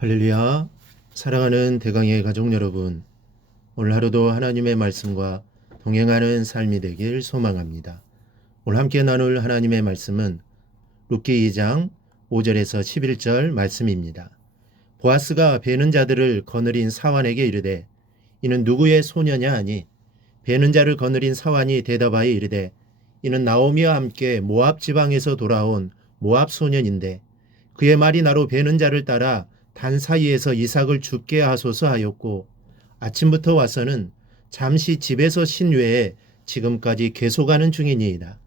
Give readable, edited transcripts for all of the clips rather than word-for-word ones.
할렐루야. 사랑하는 대강의 가족 여러분, 오늘 하루도 하나님의 말씀과 동행하는 삶이 되길 소망합니다. 오늘 함께 나눌 하나님의 말씀은 룻기 2장 5절에서 11절 말씀입니다. 보아스가 베는 자들을 거느린 사환에게 이르되 이는 누구의 소녀냐 하니 베는 자를 거느린 사환이 대답하여 이르되 이는 나오미와 함께 모압 지방에서 돌아온 모압 소년인데 그의 말이 나로 베는 자를 따라 단 사이에서 이삭을 죽게 하소서 하였고 아침부터 와서는 잠시 집에서 쉰 외에 지금까지 계속하는 중이니이다.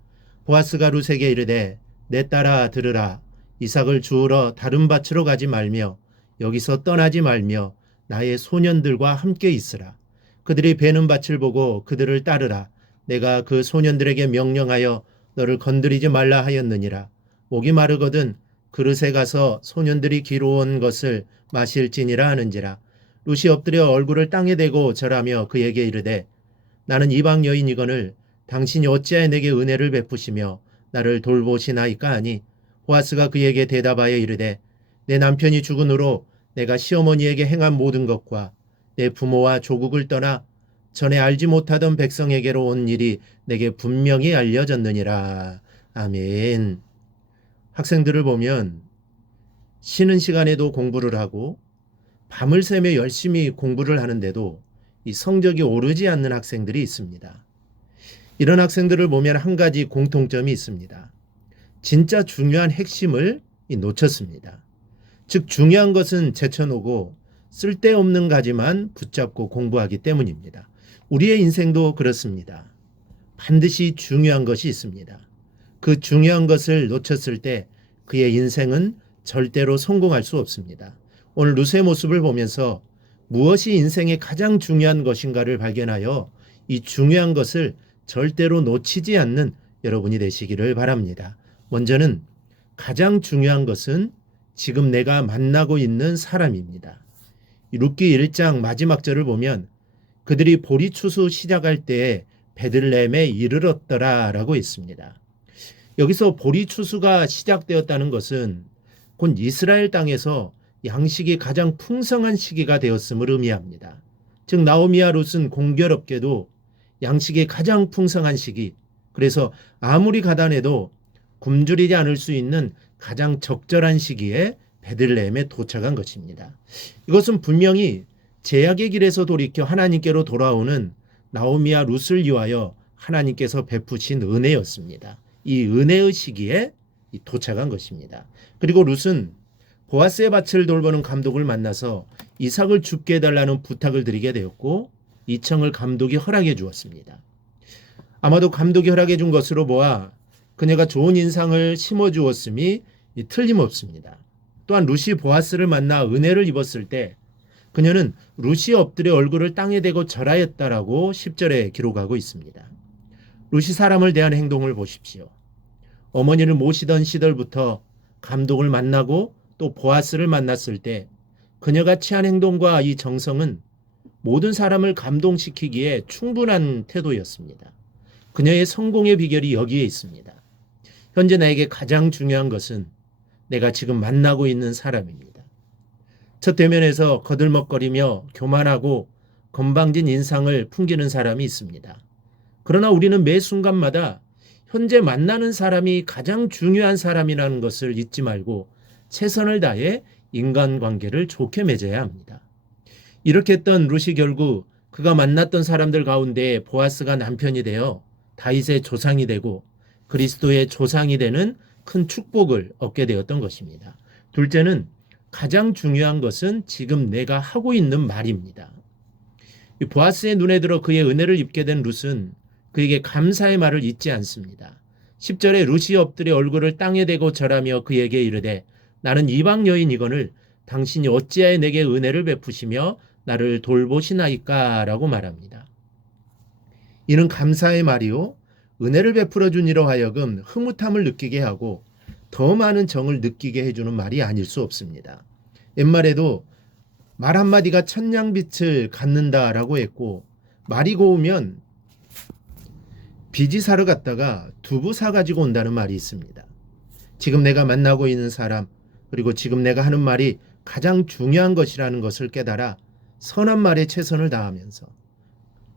보아스가 룻에게 이르되 내 딸아 들으라. 이삭을 주우러 다른 밭으로 가지 말며 여기서 떠나지 말며 나의 소년들과 함께 있으라. 그들이 베는 밭을 보고 그들을 따르라. 내가 그 소년들에게 명령하여 너를 건드리지 말라 하였느니라. 목이 마르거든 그릇에 가서 소년들이 기로온 것을 마실지니라 하는지라. 룻이 엎드려 얼굴을 땅에 대고 절하며 그에게 이르되 나는 이방 여인이거늘 당신이 어찌하여 내게 은혜를 베푸시며 나를 돌보시나이까 하니 보아스가 그에게 대답하여 이르되 내 남편이 죽은 후로 내가 시어머니에게 행한 모든 것과 내 부모와 조국을 떠나 전에 알지 못하던 백성에게로 온 일이 내게 분명히 알려졌느니라. 아멘. 학생들을 보면 쉬는 시간에도 공부를 하고 밤을 새며 열심히 공부를 하는데도 이 성적이 오르지 않는 학생들이 있습니다. 이런 학생들을 보면 한 가지 공통점이 있습니다. 진짜 중요한 핵심을 놓쳤습니다. 즉 중요한 것은 제쳐놓고 쓸데없는 가지만 붙잡고 공부하기 때문입니다. 우리의 인생도 그렇습니다. 반드시 중요한 것이 있습니다. 그 중요한 것을 놓쳤을 때 그의 인생은 절대로 성공할 수 없습니다. 오늘 룻의 모습을 보면서 무엇이 인생의 가장 중요한 것인가를 발견하여 이 중요한 것을 절대로 놓치지 않는 여러분이 되시기를 바랍니다. 먼저는 가장 중요한 것은 지금 내가 만나고 있는 사람입니다. 룻기 1장 마지막 절을 보면 그들이 보리 추수 시작할 때에 베들레헴에 이르렀더라라고 있습니다. 여기서 보리 추수가 시작되었다는 것은 곧 이스라엘 땅에서 양식이 가장 풍성한 시기가 되었음을 의미합니다. 즉 나오미와 룻은 공교롭게도 양식이 가장 풍성한 시기, 그래서 아무리 가난해도 굶주리지 않을 수 있는 가장 적절한 시기에 베들레헴에 도착한 것입니다. 이것은 분명히 제약의 길에서 돌이켜 하나님께로 돌아오는 나오미와 룻을 위하여 하나님께서 베푸신 은혜였습니다. 이 은혜의 시기에 도착한 것입니다. 그리고 룻은 보아스의 밭을 돌보는 감독을 만나서 이삭을 죽게 해달라는 부탁을 드리게 되었고 이 청을 감독이 허락해 주었습니다. 아마도 감독이 허락해 준 것으로 보아 그녀가 좋은 인상을 심어 주었음이 틀림없습니다. 또한 룻이 보아스를 만나 은혜를 입었을 때 그녀는 룻이 엎드려 얼굴을 땅에 대고 절하였다라고 10절에 기록하고 있습니다. 룻이 사람을 대하는 행동을 보십시오. 어머니를 모시던 시절부터 감독을 만나고 또 보아스를 만났을 때 그녀가 취한 행동과 이 정성은 모든 사람을 감동시키기에 충분한 태도였습니다. 그녀의 성공의 비결이 여기에 있습니다. 현재 나에게 가장 중요한 것은 내가 지금 만나고 있는 사람입니다. 첫 대면에서 거들먹거리며 교만하고 건방진 인상을 풍기는 사람이 있습니다. 그러나 우리는 매 순간마다 현재 만나는 사람이 가장 중요한 사람이라는 것을 잊지 말고 최선을 다해 인간관계를 좋게 맺어야 합니다. 이렇게 했던 룻이 결국 그가 만났던 사람들 가운데 보아스가 남편이 되어 다윗의 조상이 되고 그리스도의 조상이 되는 큰 축복을 얻게 되었던 것입니다. 둘째는 가장 중요한 것은 지금 내가 하고 있는 말입니다. 보아스의 눈에 들어 그의 은혜를 입게 된 룻은 그에게 감사의 말을 잊지 않습니다. 10절에 룻이 엎드려 얼굴을 땅에 대고 절하며 그에게 이르되 나는 이방 여인이거늘 당신이 어찌하여 내게 은혜를 베푸시며 나를 돌보시나이까 라고 말합니다. 이는 감사의 말이요 은혜를 베풀어 준 이로 하여금 흐뭇함을 느끼게 하고 더 많은 정을 느끼게 해주는 말이 아닐 수 없습니다. 옛말에도 말 한마디가 천냥빛을 갖는다라고 했고 말이 고우면 비지 사러 갔다가 두부 사가지고 온다는 말이 있습니다. 지금 내가 만나고 있는 사람 그리고 지금 내가 하는 말이 가장 중요한 것이라는 것을 깨달아 선한 말에 최선을 다하면서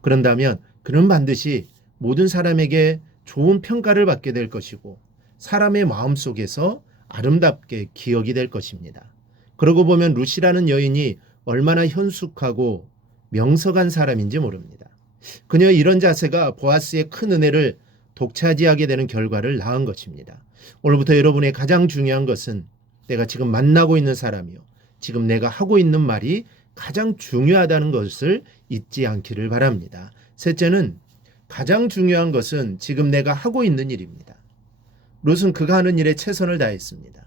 그런다면 그는 반드시 모든 사람에게 좋은 평가를 받게 될 것이고 사람의 마음속에서 아름답게 기억이 될 것입니다. 그러고 보면 룻이라는 여인이 얼마나 현숙하고 명석한 사람인지 모릅니다. 그녀의 이런 자세가 보아스의 큰 은혜를 독차지하게 되는 결과를 낳은 것입니다. 오늘부터 여러분의 가장 중요한 것은 내가 지금 만나고 있는 사람이요, 지금 내가 하고 있는 말이 가장 중요하다는 것을 잊지 않기를 바랍니다. 셋째는 가장 중요한 것은 지금 내가 하고 있는 일입니다. 룻은 그가 하는 일에 최선을 다했습니다.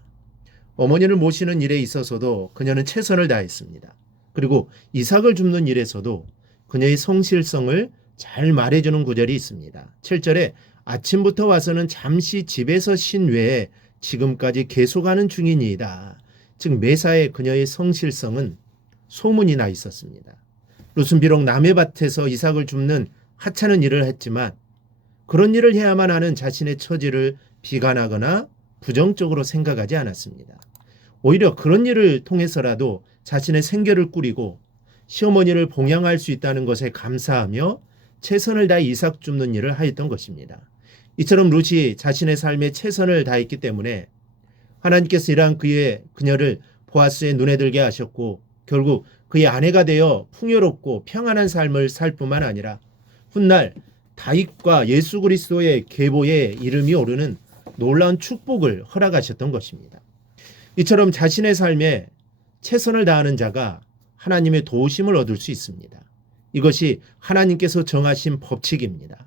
어머니를 모시는 일에 있어서도 그녀는 최선을 다했습니다. 그리고 이삭을 줍는 일에서도 그녀의 성실성을 잘 말해주는 구절이 있습니다. 7절에 아침부터 와서는 잠시 집에서 쉰 외에 지금까지 계속하는 중이니이다. 즉 매사에 그녀의 성실성은 소문이 나 있었습니다. 룻은 비록 남의 밭에서 이삭을 줍는 하찮은 일을 했지만 그런 일을 해야만 하는 자신의 처지를 비관하거나 부정적으로 생각하지 않았습니다. 오히려 그런 일을 통해서라도 자신의 생계를 꾸리고 시어머니를 봉양할 수 있다는 것에 감사하며 최선을 다해 이삭 줍는 일을 하였던 것입니다. 이처럼 룻이 자신의 삶에 최선을 다했기 때문에 하나님께서 이러한 그녀를 보아스의 눈에 들게 하셨고 결국 그의 아내가 되어 풍요롭고 평안한 삶을 살 뿐만 아니라 훗날 다윗과 예수 그리스도의 계보에 이름이 오르는 놀라운 축복을 허락하셨던 것입니다. 이처럼 자신의 삶에 최선을 다하는 자가 하나님의 도우심을 얻을 수 있습니다. 이것이 하나님께서 정하신 법칙입니다.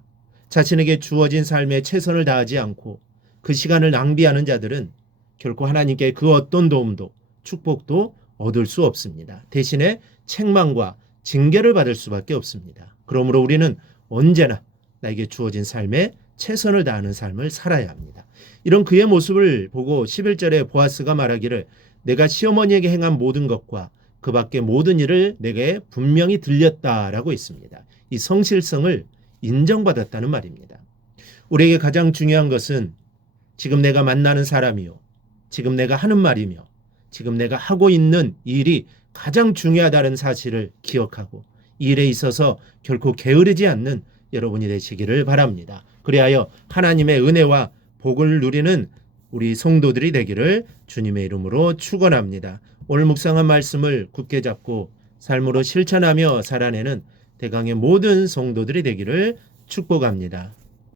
자신에게 주어진 삶에 최선을 다하지 않고 그 시간을 낭비하는 자들은 결코 하나님께 그 어떤 도움도 축복도 얻을 수 없습니다. 대신에 책망과 징계를 받을 수밖에 없습니다. 그러므로 우리는 언제나 나에게 주어진 삶에 최선을 다하는 삶을 살아야 합니다. 이런 그의 모습을 보고 11절에 보아스가 말하기를 내가 시어머니에게 행한 모든 것과 그 밖의 모든 일을 내게 분명히 들렸다라고 했습니다. 이 성실성을 인정받았다는 말입니다. 우리에게 가장 중요한 것은 지금 내가 만나는 사람이요, 지금 내가 하는 말이며 지금 내가 하고 있는 일이 가장 중요하다는 사실을 기억하고 이 일에 있어서 결코 게으르지 않는 여러분이 되시기를 바랍니다. 그리하여 하나님의 은혜와 복을 누리는 우리 성도들이 되기를 주님의 이름으로 축원합니다. 오늘 묵상한 말씀을 굳게 잡고 삶으로 실천하며 살아내는 대강의 모든 성도들이 되기를 축복합니다.